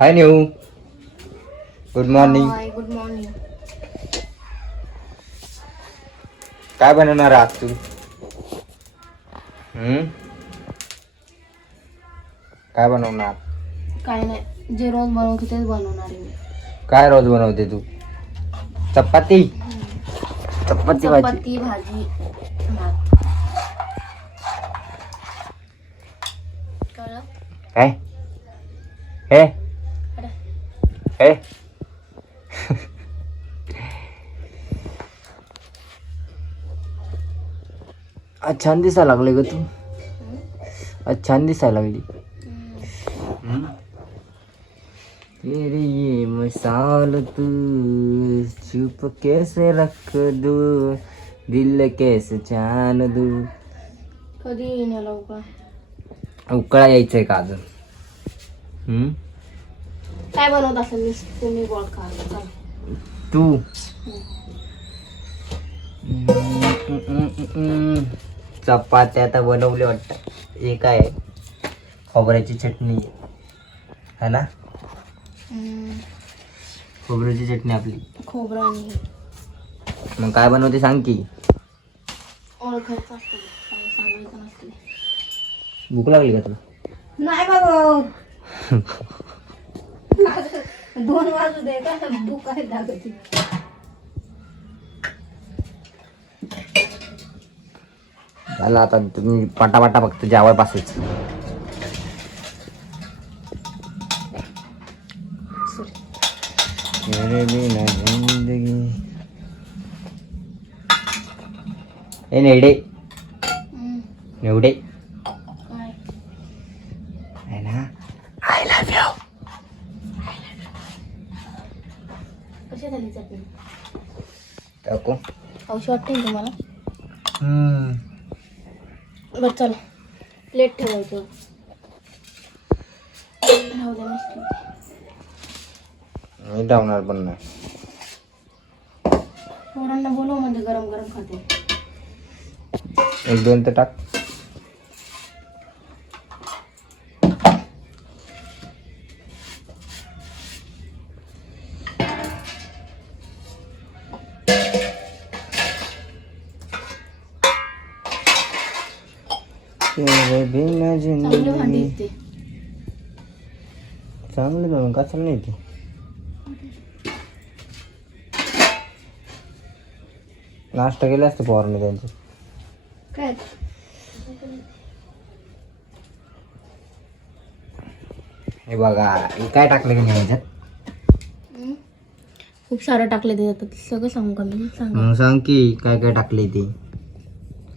हाय new. Good morning. Hi good morning. काय बनवणार आज तू? काय बनवणार? काय नाही, जे रोज बनवते तेच बनवणार आहे मी. काय रोज बनवते तू? चपाती. चपाती भाजी. चपाती भाजी भात. कळलं? काय हे अरे, हे आज छान दिसायला लागले ग तू. आज छान दिसायला लागली. तेरी ये मिसाल तू चुप कैसे रख दू दिल कैसे जान दू. कधी येणार लवकर? उकळा यायचंय का अजून? काय बनवत असेल मी तुम्ही बोल का चल. तू चपात्या आता बनवले वाटतं. हे काय आहे? खोबऱ्याची चटणी है ना. खोबऱ्याची चटणी आपली. खोबरं आणि मग काय बनवते सांग की. ओळखायचं असतं काय सांगायचं नसतं. भूक लागली का तुला? नाही बाबा 2 वाजू दे का भूक आहे लागत. झालं आता तुम्ही पटापटा फक्त जेवाय पासायचं. तेरे बिना जिंदगी. ए नेडे नेवडे काय है ना. I love you. कशी झाली चटणी? टाकू. औषध वाटते तुम्हाला? बरं चला प्लेट ठेवायचं. राहू दे मस्त. मी धावणार पण नाही. पोरांना बोलव म्हणजे गरम गरम खाते. 1-2 तर टाक. तेरे बिना चांगली भांडी जिंदगी. ते. चांगलं जाऊन का चाललं नाही ते. नाश्ता केला असतं पोरांनी त्यांचं. काय हे बघा हे काय टाकलं की नाही ह्याच्यात. खूप सारं टाकले ते जातात सगळं सांगू का मी? सांगा. मग सांग की काय काय टाकले ते.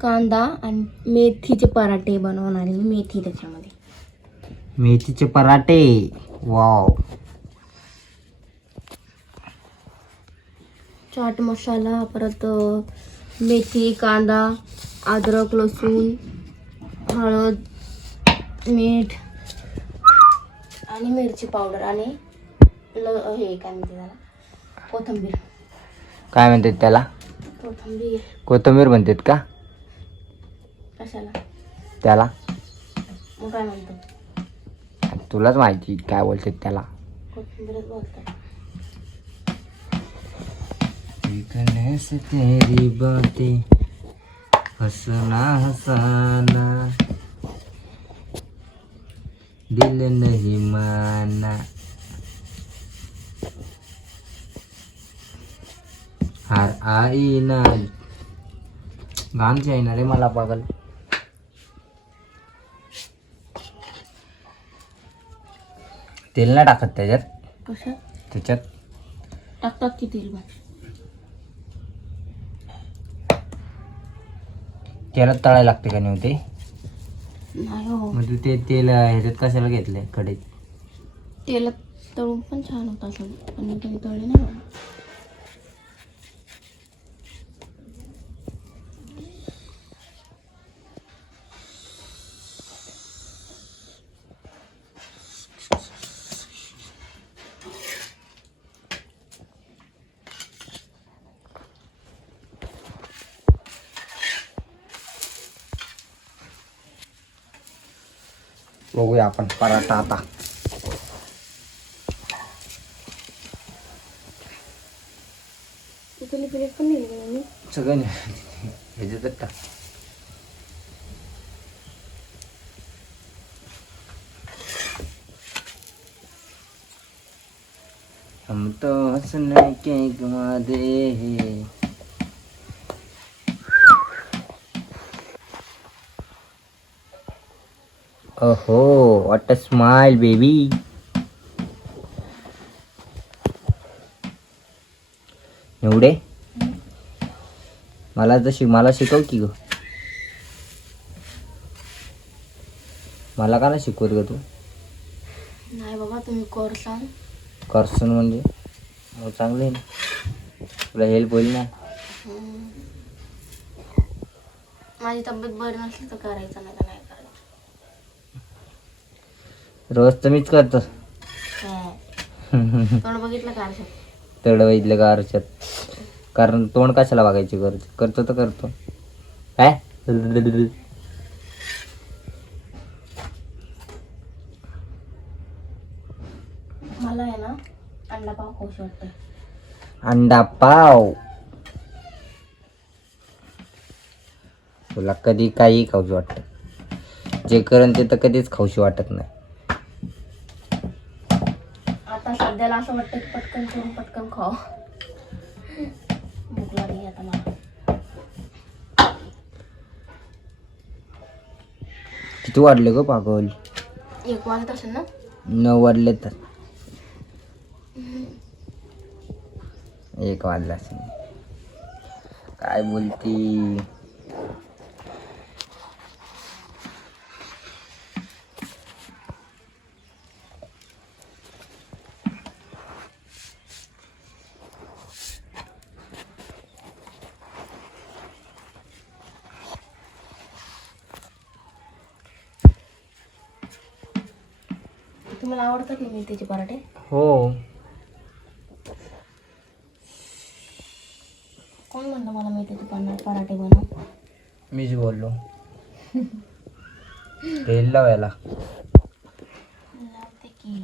कांदा आणि मेथीचे पराठे बनवणार आहे मी. मेथी त्याच्यामध्ये. मेथीचे पराठे. वाव. चाट मसाला, परत मेथी, कांदा, अद्रक, लसूण, हळद, मीठ आणि मिरची पावडर आणि हे काय म्हणते त्याला, कोथिंबीर. काय म्हणतात त्याला? कोथिंबीर. कोथिंबीर म्हणतात का कशाला? त्याला? मग काय म्हणतो? तुलाच माहिती काय बोलतात त्याला. कोथिंबीरच बोलतात. देखने से तेरी बातें हंसना हंसाना दिल नहीं माना हार आई ना. गाणची आहे ना रे मला पागल. तेल नाही टाकत त्याच्यात. कशात त्याच्यात टाकतात की तेल? भाजी तेलात तळायला लागते का नाही ते? नाही हो. मग तू ते तेल ह्याच्यात कशाला घेतलंय कढईत? तेलात तळून पण छान होता सगळं, पण मी कधी तळले नाही बाबा. बघूया आपण पराठा आता. पिकली पिलेट पण नेली का मी? सगळं नाही ह्याच्यातच टाक. हम तो हंसने के गवादे हैं. ओहो व्हाट अ स्माइल बेबी. एवढे मला शिकव की ग. मला का नाही शिकवत ग तू? नाही बाबा, तुम्ही कोर्स करसन म्हणजे मग चांगलं आहे ना, तुला हेल्प होईल ना. माझी तब्येत बरी नसली तर करायचं, नाही तर नाही करायचं. रोज तर मीच करतो. तोंड बघितलं का आरशात? तेवढं बघितलं का आरशात? कारण तोंड कशाला बघायची गरज, करतो तर करतो काय. मला आहे ना अंडा पाव खाऊशी वाटतं. अंडा पाव तुला कधी काही खाऊशी वाटतं, जे करण ते तर कधीच खाऊशी वाटत नाही. आता सध्याला असं वाटतं की पटकन करून पटकन खाऊ. भूक लागली आता मला. किती वाढले ग पागल? 1 वाजत असेल ना? 9 वाजले तर 1 वाजला असेल. काय बोलती? तुम्हाला आवडतं की मेथीचे पराठे? हो. कोण म्हणतं मला मेथीचे पराठे बनव? मीच बोललो. तेल लावायला. लावते की.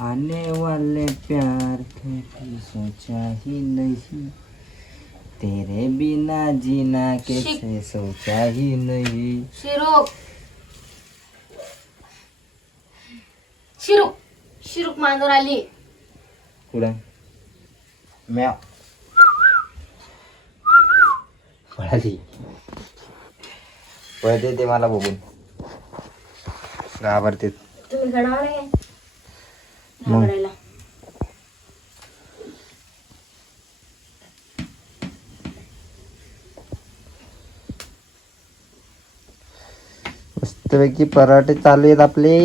आने वाले प्यार कभी सोचा ही नहीं, तेरे बिना जीना कैसे सोचा ही नहीं. शिरूक मांजर आली. कुठं? म्याव पळाली. पळते ते मला बघून घाबरते. तुम्ही घडावर आहे मग? घडायला. मस्तपैकी पराठे चालू आहेत आपले.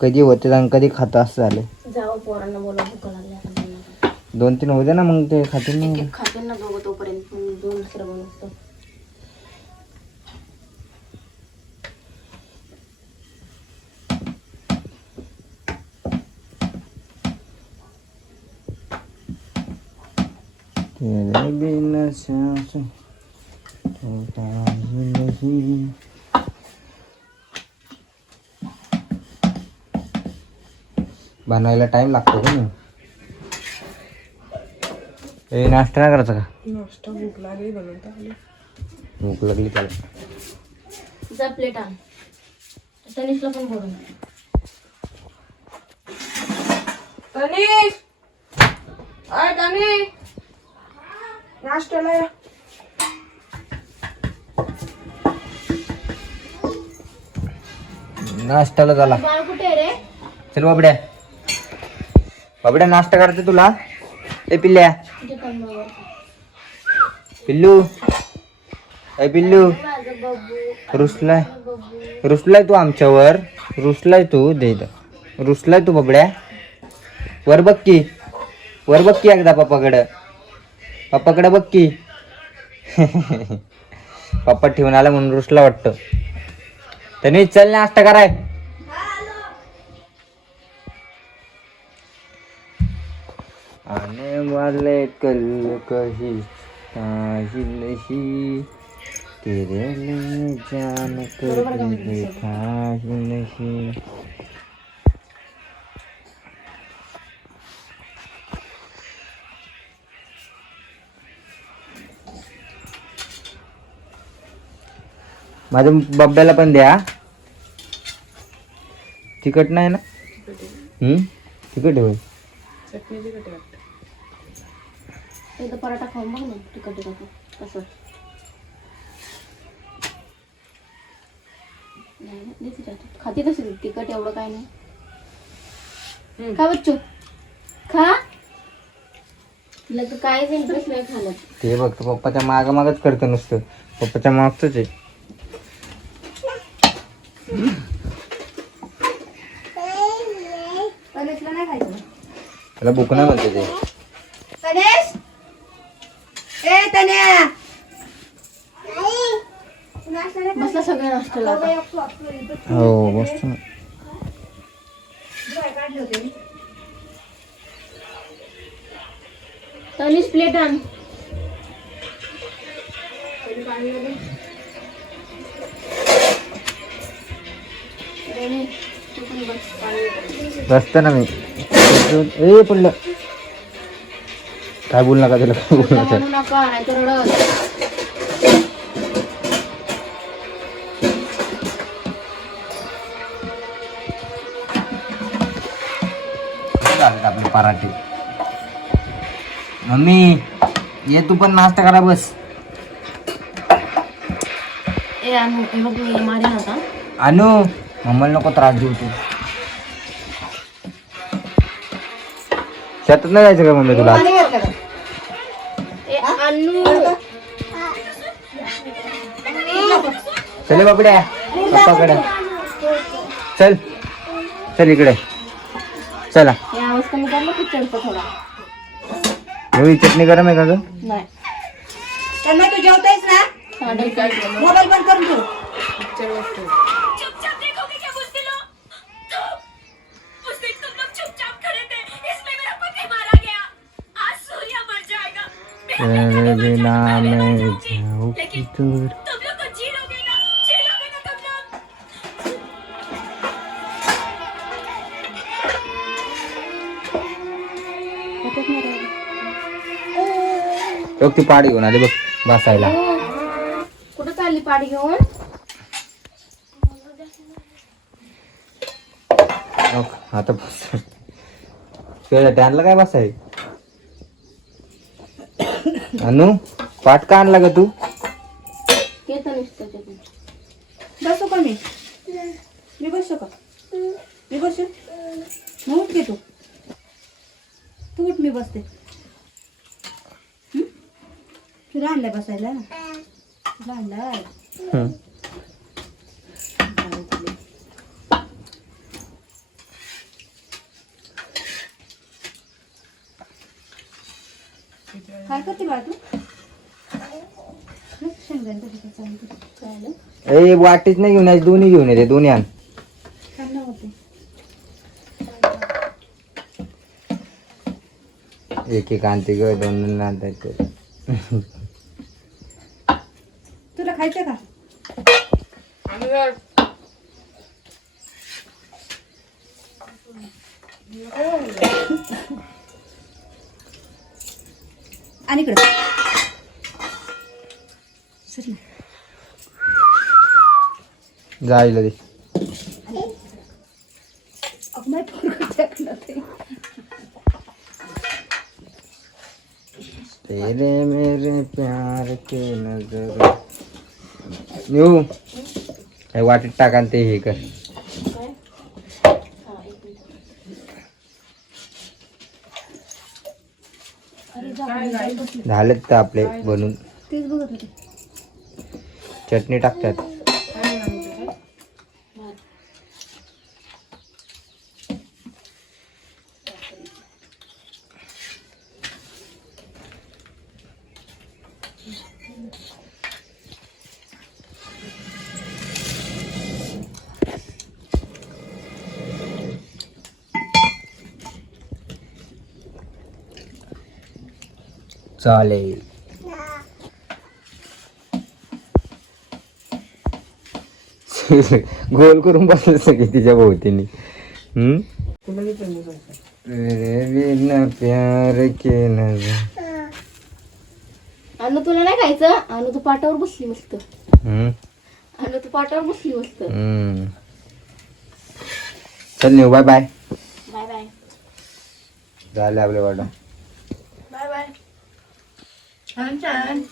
कधी होते आणि कधी खात असं झाले. जाऊ पोरांना बोलव, भूक लागली आता बनवायला. 2-3 होते ना मग ते खातील एक ना. एक खातील ना दोघं तोपर्यंत. मग 2 दुसरं बनवतो. तेरे बिना सांस छोटा ही नहीं. बनायला टाइम लागतो का नाही? ए नाश्ता नाही करायचा का? नाश्ता भूक लागली बनवता. भूक लागली त्याला. जा प्लेट आण. तनिषला पण बोलून. तनिष, अय तनिष, नाश्त्याला या. नाश्त्याला झाला. बाळ कुठे आहे रे? चल बाबड्या. बाबड्या नाश्ता करते तुला. ए पिल्ल्या. तुझ्या तोंडावर. पिल्लू. ए पिल्लू. माझं बब्बू. रुसलाय. बब्बू. रुसलाय तू आमच्यावर. रुसलाय तू. दे रुसलाय तू बाबड्या. वर बघ की एकदा पप्पाकडं बघ की पप्पा ठेवून आला म्हणून रुसला वाटतं. त्यांनी चल नाश्ता कराय. आने वाले कल कही नशी तेरे लिए जान कभी देखा ही नहीं. माझ्या बब्ब्याला पण द्या. तिखट नाही ना? तिखट आहे. एकदा पराठा खाऊन बघ ना तिखट कसं. खाते तशी तिखट एवढं काय नाही. खा बच्चू खा. तिला तर काहीच इंटरेस्ट नाही खाण्यात. ते बघ पप्पाच्या मागच करतो नुसतं. पप्पाच्या मागच आहे. त्याला भूक नाही म्हणते ते. बसला सगळ्या नाश्त्याला आता. हो मस्त. तनिष प्लेट आण. बसत ना मी. ए पडलं. काय बोल नका त्याला. काय बोल नका. म्हणू नका नाहीतर रडत. आपले पराठे. मम्मी ये तू पण नाश्ता करा बस. ए आणू हे बघ मी मारीन आता. आणू मम्माला नको त्रास देऊ तू. शेतात नाही जायचं का मम्मी तुला? ए आणू चल बाबड्या पप्पाकडे. चल इकडे चला. हे आवाज कमी कर ना पिक्चरचा थोडा. एवढी चटणी गरम आहे का ग? नाही. त्यांना तू जेवतायस ना? साडे काय मोबाईल बंद करून ठेव. पिक्चर बघतो. तेरे बिना मैं जाऊं दूर. बघ ती पाडी घेऊन आली बघ बसायला. कुठं चालली पाडी घेऊन? आता बस. त्यांना काय बसाय. अनु पाठ का आणला ग तू? बसू का मी बसू का? मी बसू मग उठ घे तू उठ. मी बसते. तुला आणलंय बसायला. तुला आणलाय. काय करते बा तू? ए वाटीच नाही घेऊन यायची. दोन्ही घेऊन येते. दोन्ही आण. एक आणते ग. दोन आणतात. तुला खायचं का? आणि इकडे जायला दे. तेरे मेरे प्यार के नजर. येऊ काय वाटीत टाका आणि ते हे कर. झालेत तर आपले बनून. तेच बघत होते. चटणी टाकतात. चालेल. गोल करून बसलं सगळे तिच्या भोवतीने. तुला विचार मी सांगतो. बिना प्यार के नजर. अनु तुला नाही खायचं. अनु तू पाटावर बसली मस्त. हम्म. अनु तू पाटावर बसली मस्त. चल नेऊ. Bye bye. Bye bye. झालं आपलं वाटं. Bye bye. छान छान.